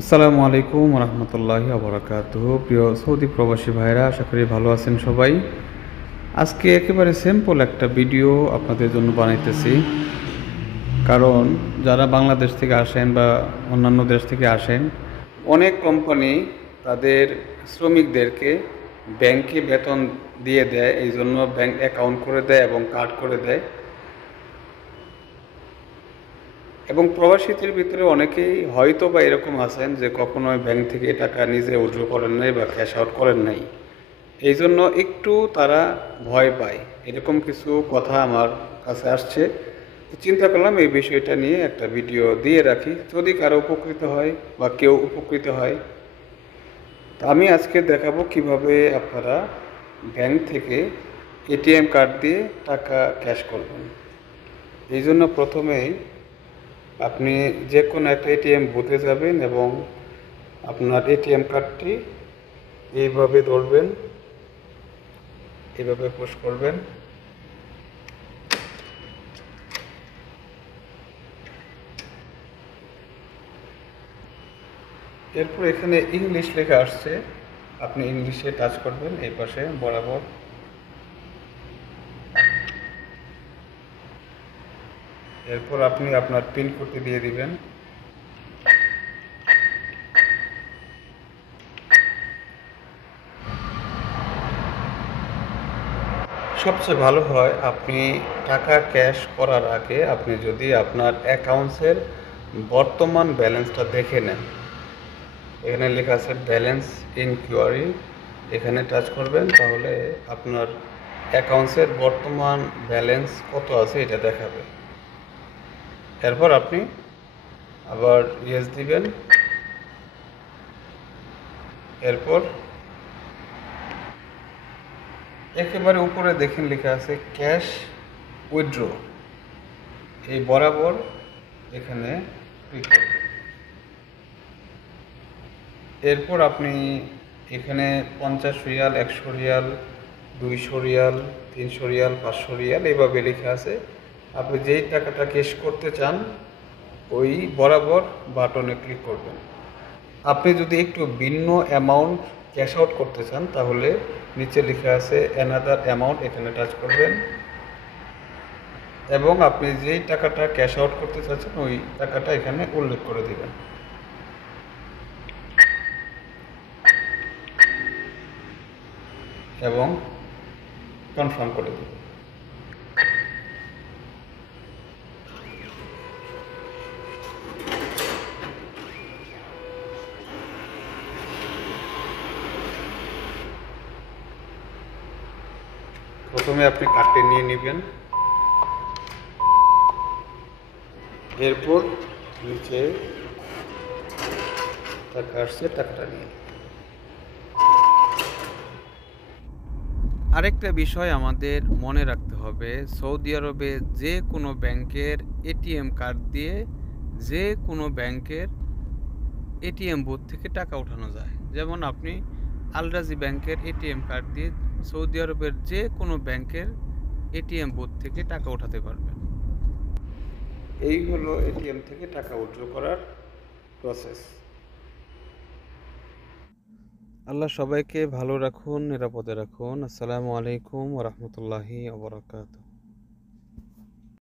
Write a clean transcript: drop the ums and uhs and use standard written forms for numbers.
আসসালামু আলাইকুম রহমতুল্লাহি আবরাকাতুহু। প্রিয় সৌদি প্রবাসী ভাইরা, আশা করি ভালো আছেন সবাই। আজকে একেবারে সিম্পল একটা ভিডিও আপনাদের জন্য বানাইতেছি, কারণ যারা বাংলাদেশ থেকে আসেন বা অন্যান্য দেশ থেকে আসেন, অনেক কোম্পানি তাদের শ্রমিকদেরকে ব্যাংকে বেতন দিয়ে দেয়, এই জন্য ব্যাংক অ্যাকাউন্ট করে দেয় এবং কার্ড করে দেয়। এবং প্রবাসীদের ভিতরে অনেকেই হয়তো বা এরকম আছেন যে কখনোই ব্যাংক থেকে টাকা নিজে উইথড্র করেন নাই বা ক্যাশ আউট করেন নাই, এই জন্য একটু তারা ভয় পায়। এরকম কিছু কথা আমার কাছে আসছে, তো চিন্তা করলাম এই বিষয়টা নিয়ে একটা ভিডিও দিয়ে রাখি, যদি কারো উপকৃত হয় বা কেউ উপকৃত হয়। তো আমি আজকে দেখাবো কিভাবে আপনারা ব্যাংক থেকে এটিএম কার্ড দিয়ে টাকা ক্যাশ করবেন। এই জন্য প্রথমেই আপনি যে কোনো একটা এটিএম বুথে যাবেন এবং আপনার এটিএম কার্ডটি এইভাবে ধরবেন, এইভাবে পুশ করবেন। এরপর এখানে ইংলিশ লেখা আসছে, আপনি ইংলিশে টাচ করবেন এই পাশে বরাবর। এরপর আপনি আপনার পিন কোডটি দিয়ে দিবেন। সবচেয়ে ভালো হয় আপনি টাকা ক্যাশ করার আগে আপনি যদি আপনার অ্যাকাউন্টসের বর্তমান ব্যালেন্সটা দেখে নেন। এখানে লেখা আছে ব্যালেন্স ইনকোয়ারি, এখানে টাচ করবেন, তাহলে আপনার অ্যাকাউন্টসের বর্তমান ব্যালেন্স কত আছে এটা দেখাবে। এরপর আপনি আবার ইয়েস দিবেন। এরপর একেবারে উপরে দেখেন লেখা আছে ক্যাশ উইথড্র, এই বরাবর এখানে ক্লিক করবেন। এরপর আপনি এখানে 50 Real, 100 Real, 200 Real, 300 Real, 500 Real এইভাবে লেখা আছে। আপনি যেই টাকাটা ক্যাশ করতে চান ওই বরাবর বাটনে ক্লিক করবেন। আপনি যদি একটু ভিন্ন অ্যামাউন্ট ক্যাশ আউট করতে চান তাহলে নিচে লেখা আছে অ্যানাদার অ্যামাউন্ট, এখানে টাচ করবেন এবং আপনি যেই টাকাটা ক্যাশ আউট করতে চাচ্ছেন ওই টাকাটা এখানে উল্লেখ করে দিবেন এবং কনফার্ম করে দেবেন। প্রথমে আপনি কার্ডটি নিয়ে নেবেন, এরপর নিচে টাকা আসছে টাকাটা নিয়ে। আরেকটা বিষয় আমাদের মনে রাখতে হবে, সৌদি আরবে যে কোনো ব্যাংকের এটিএম কার্ড দিয়ে যে কোনো ব্যাংকের এটিএম বুথ থেকে টাকা ওঠানো যায়। যেমন আপনি আল রাজি ব্যাংকের এটিএম কার্ড দিয়ে সৌদি আরবের যে কোনো ব্যাংকের এটিএম বুথ থেকে টাকা ওঠাতে পারবেন। এই হলো এটিএম থেকে টাকা উইথড্র করার প্রসেস। আল্লাহ সবাইকে ভালো রাখুন, নিরাপদে রাখুন। আসসালামু আলাইকুম ওয়া রাহমাতুল্লাহি ওয়া বারাকাতুহু।